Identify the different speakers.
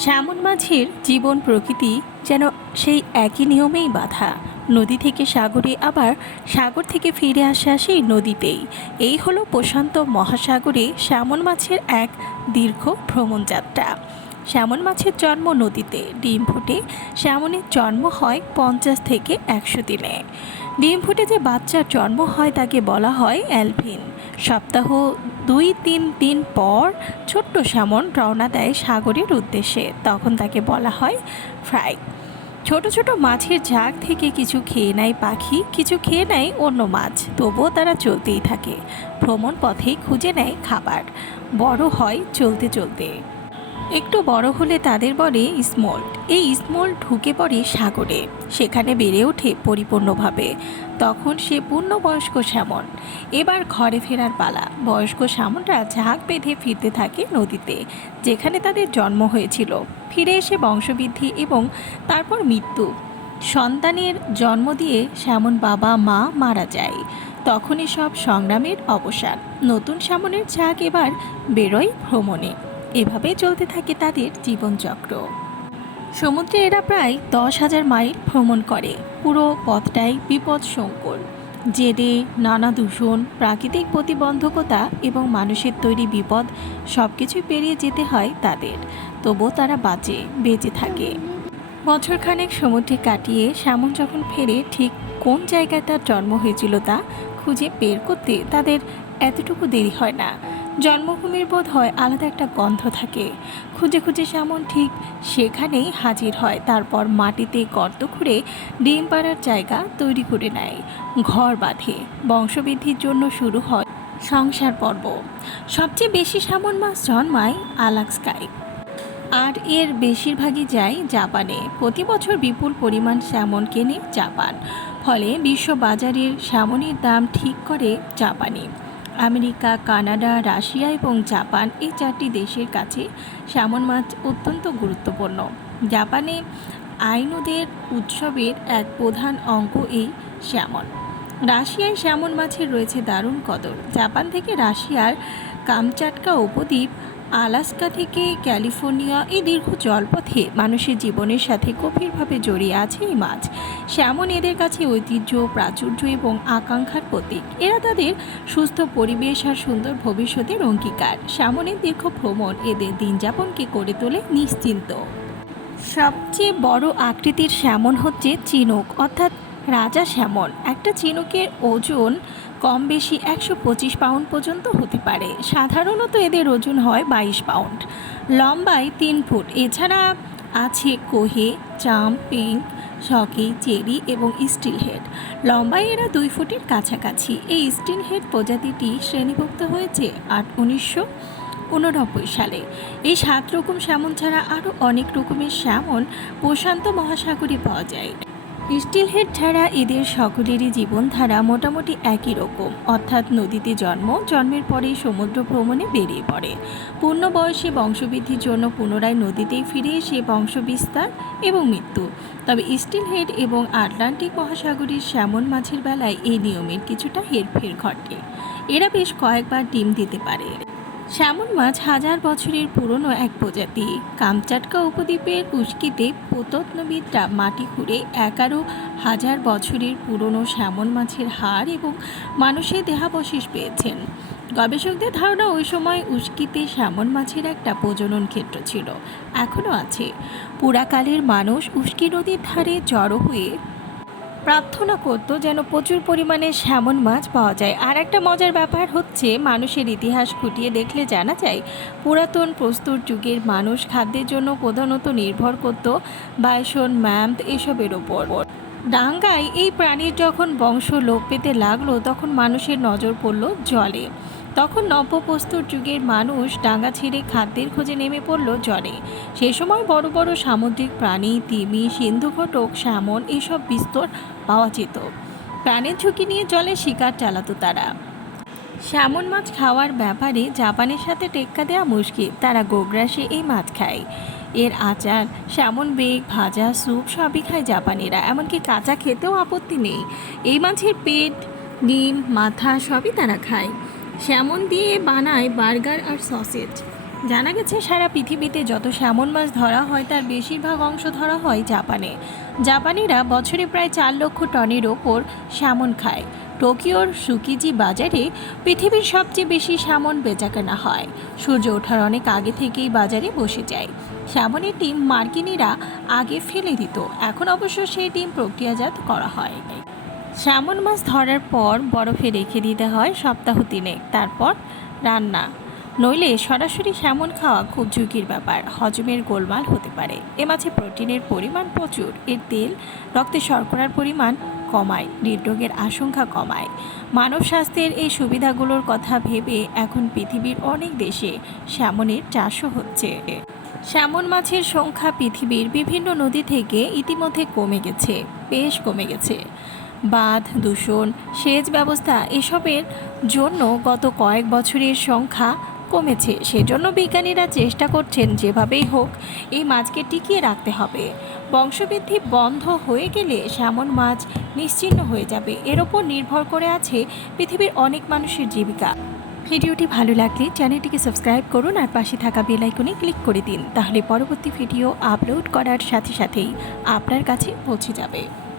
Speaker 1: Salmon মাঝির জীবন প্রকৃতি যেন সেই একই নিয়মেই বাঁধা। নদী থেকে সাগরে আবার সাগর থেকে ফিরে আসা সেই নদীতেই। এই হলো প্রশান্ত মহাসাগরে শ্যামন মাছের এক দীর্ঘ ভ্রমণযাত্রা শ্যামন মাছের জন্ম নদীতে, ডিম ফুটে। শ্যামনের জন্ম হয় পঞ্চাশ থেকে একশো দিনে। ডিম ফুটে যে বাচ্চার জন্ম হয় তাকে বলা হয় অ্যালভিন। সপ্তাহ দুই তিন দিন পর ছোট্ট স্যামন রওনা দেয় সাগরের উদ্দেশ্যে। তখন তাকে বলা হয় ফ্রাই। ছোট ছোট মাছের ঝাঁক থেকে কিছু খেয়ে নেয় পাখি, কিছু খেয়ে নেয় অন্য মাছ। তবুও তারা চলতেই থাকে। ভ্রমণ পথেই খুঁজে নেয় খাবার। বড় হয় চলতে চলতে। একটু বড় হলে তাদের বলে স্মল এই স্মল ঢুকে পড়ে সাগরে। সেখানে বেড়ে ওঠে পরিপূর্ণভাবে। তখন সে পূর্ণবয়স্ক শ্যামন এবার ঘরে ফেরার পালা। বয়স্ক শ্যামনরা ঝাঁক বেঁধে ফিরতে থাকে নদীতে, যেখানে তাদের জন্ম হয়েছিল। ফিরে এসে বংশবৃদ্ধি এবং তারপর মৃত্যু। সন্তানের জন্ম দিয়ে শ্যামন বাবা, মা মারা যায়। তখনই সব সংগ্রামের অবসান। নতুন শ্যামনের ঝাঁক এবার বেরোয় ভ্রমণে। এভাবে চলতে থাকে তাদের জীবনচক্র। সমুদ্রে এরা প্রায় দশ হাজার মাইল ভ্রমণ করে। পুরো পথটাই বিপদ সংকুল জেদে, নানা দূষণ, প্রাকৃতিক প্রতিবন্ধকতা এবং মানুষের তৈরি বিপদ সব কিছুই পেরিয়ে যেতে হয় তাদের। তবুও তারা বাঁচে, বেঁচে থাকে। বছরখানেক সমুদ্রে কাটিয়ে শ্যামন যখন ফেরে ঠিক কোন জায়গায় তার জন্ম হয়েছিল তা খুঁজে বের করতে তাদের এতটুকু দেরি হয় না। জন্মভূমির বোধ হয় আলাদা একটা গন্ধ থাকে। খুঁজে খুঁজে শ্যামন ঠিক সেখানেই হাজির হয়, তারপর মাটিতে গর্ত খুঁড়ে ডিম পাড়ার জায়গা তৈরি করে নেয়, ঘর বাঁধে। বংশবৃদ্ধির জন্য শুরু হয় সংসার পর্ব। সবচেয়ে বেশি শ্যামন মাছ জন্মায় আলাস্কায় আর এর বেশিরভাগই যায় জাপানে। প্রতি বছর বিপুল পরিমাণ স্যামন কেনে জাপান। ফলে বিশ্ব বাজারের স্যামনের দাম ঠিক করে জাপানি। আমেরিকা, কানাডা, রাশিয়া এবং জাপান এই চারটি দেশের কাছে স্যামন মাছ অত্যন্ত গুরুত্বপূর্ণ। জাপানে আইনুদের উৎসবের এক প্রধান অঙ্গ এই স্যামন রাশিয়ায় স্যামন মাছের রয়েছে দারুণ কদর। জাপান থেকে রাশিয়ার কামচাটকা উপদ্বীপ আলাস্কা থেকে ক্যালিফোর্নিয়া এই দীর্ঘ জলপথে মানুষের জীবনের সাথে গভীরভাবে জড়িয়ে আছে এই মাছ। স্যামন এদের কাছে ঐতিহ্য, প্রাচুর্য এবং আকাঙ্ক্ষার প্রতীক। এরা তাদের সুস্থ পরিবেশ আর সুন্দর ভবিষ্যতের অঙ্গীকার। স্যামনের দীর্ঘ ভ্রমণ এদের দিনযাপনকে করে তোলে নিশ্চিন্ত। সবচেয়ে বড় আকৃতির স্যামন হচ্ছে চিনুক, অর্থাৎ রাজা স্যামন একটা চিনুকের ওজন কম বেশি একশো পঁচিশ পাউন্ড পর্যন্ত হতে পারে। সাধারণত এদের ওজন হয় বাইশ পাউন্ড। লম্বায় তিন ফুট। এছাড়া আছে coho, chum, pink, sockeye, cherry এবং স্টিল হেড। লম্বায় এরা দুই ফুটের কাছাকাছি। এই স্টিল হেড প্রজাতিটি শ্রেণীভুক্ত হয়েছে আট উনিশশো উননব্বই সালে। এই সাত রকম স্যামন ছাড়া আরও অনেক রকমের স্যামন প্রশান্ত মহাসাগরে পাওয়া যায়। স্টিল হেড ছাড়া এদের সকলেরই জীবনধারা মোটামুটি একই রকম। অর্থাৎ নদীতে জন্ম, জন্মের পরেই সমুদ্র ভ্রমণে বেরিয়ে পড়ে। পূর্ণ বয়সে বংশবৃদ্ধির জন্য পুনরায় নদীতেই ফিরে এসে বংশবিস্তার এবং মৃত্যু। তবে স্টিল হেড এবং আটলান্টিক মহাসাগরের স্যামন মাছের বেলায় এই নিয়মের কিছুটা হেরফের ঘটে। এরা বেশ কয়েকবার ডিম দিতে পারে। স্যামন মাছ হাজার বছরের পুরনো এক প্রজাতি। কামচাটকা উপদ্বীপের উস্কিতে প্রত্নবিদরা মাটি খুঁড়ে এগারো হাজার বছরের পুরনো স্যামন মাছের হাড় এবং মানুষের দেহাবশেষ পেয়েছেন। গবেষকদের ধারণা ওই সময় উস্কিতে স্যামন মাছের একটা প্রজনন ক্ষেত্র ছিল। এখনও আছে। পুরাকালের মানুষ উস্কি নদীর ধারে জড়ো হয়ে প্রার্থনা করতো যেন প্রচুর পরিমাণে স্যামন মাছ পাওয়া যায়। আর একটা মজার ব্যাপার হচ্ছে, মানুষের ইতিহাস খুঁটিয়ে দেখলে জানা যায়, পুরাতন প্রস্তুর যুগের মানুষ খাদ্যের জন্য প্রধানত নির্ভর করত বায়সন ম্যাম্প এসবের ওপর। ডাঙ্গায় এই প্রাণীর যখন বংশ লোপ পেতে লাগল, তখন মানুষের নজর পড়ল জলে। তখন নব্যপ্রস্তুর যুগের মানুষ ডাঙ্গা ছেড়ে খাদ্যের খোঁজে নেমে পড়ল জলে। সে সময় বড় বড় সামুদ্রিক প্রাণী, তিমি সিন্ধুঘটক স্যামন এসব বিস্তর পাওয়া যেত। প্রাণের ঝুঁকি নিয়ে জলে শিকার চালাতো তারা। স্যামন মাছ খাওয়ার ব্যাপারে জাপানের সাথে টেক্কা দেওয়া মুশকিল। তারা গোগ্রাসে এই মাছ খায়। এর আচার স্যামন বেগ, ভাজা, স্যুপ সবই খায় জাপানিরা, এমনকি কাঁচা খেতেও আপত্তি নেই। এই মাছের পেট, ডিম, মাথা সবই তারা খায়। স্যামন দিয়ে বানায় বার্গার আর সসেজ। জানা গেছে, সারা পৃথিবীতে যত স্যামন মাছ ধরা হয়, তার বেশিরভাগ অংশ ধরা হয় জাপানে। জাপানিরা বছরে প্রায় চার লক্ষ টনের ওপর স্যামন খায়। টোকিওর সুকিজি বাজারে পৃথিবীর সবচেয়ে বেশি স্যামন বেচাকেনা হয়। সূর্য ওঠার অনেক আগে থেকেই বাজারে বসে যায়। স্যামনের ডিম মার্কিনিরা আগে ফেলে দিত। এখন অবশ্য সেই ডিম প্রক্রিয়াজাত করা হয়। স্যামন মাছ ধরার পর বরফে রেখে দিতে হয় সপ্তাহ তিনেক, তারপর রান্না। নইলে সরাসরি স্যামন খাওয়া খুব ঝুঁকির ব্যাপার, হজমের গোলমাল হতে পারে। এ মাছে প্রোটিনের পরিমাণ প্রচুর, এর তেল, রক্তে শর্করার পরিমাণ কমায়, হৃদরোগের আশঙ্কা কমায়। মানব স্বাস্থ্যের এই সুবিধাগুলোর কথা ভেবে এখন পৃথিবীর অনেক দেশে স্যামনের চাষও হচ্ছে। স্যামন মাছের সংখ্যা পৃথিবীর বিভিন্ন নদী থেকে ইতিমধ্যে কমে গেছে, বেশ কমে গেছে। বাঁধ, দূষণ, সেচ ব্যবস্থা এসবের জন্য গত কয়েক বছরের সংখ্যা কমেছে। সেজন্য বিজ্ঞানীরা চেষ্টা করছেন যেভাবেই হোক এই মাছকে টিকিয়ে রাখতে হবে। বংশবৃদ্ধি বন্ধ হয়ে গেলে স্যামন মাছ নিশ্চিহ্ন হয়ে যাবে। এর ওপর নির্ভর করে আছে পৃথিবীর অনেক মানুষের জীবিকা। ভিডিওটি ভালো লাগলে চ্যানেলটিকে সাবস্ক্রাইব করুন আর পাশে থাকা বেল আইকনে ক্লিক করে দিন। তাহলে পরবর্তী ভিডিও আপলোড করার সাথে সাথেই আপনার কাছে পৌঁছে যাবে।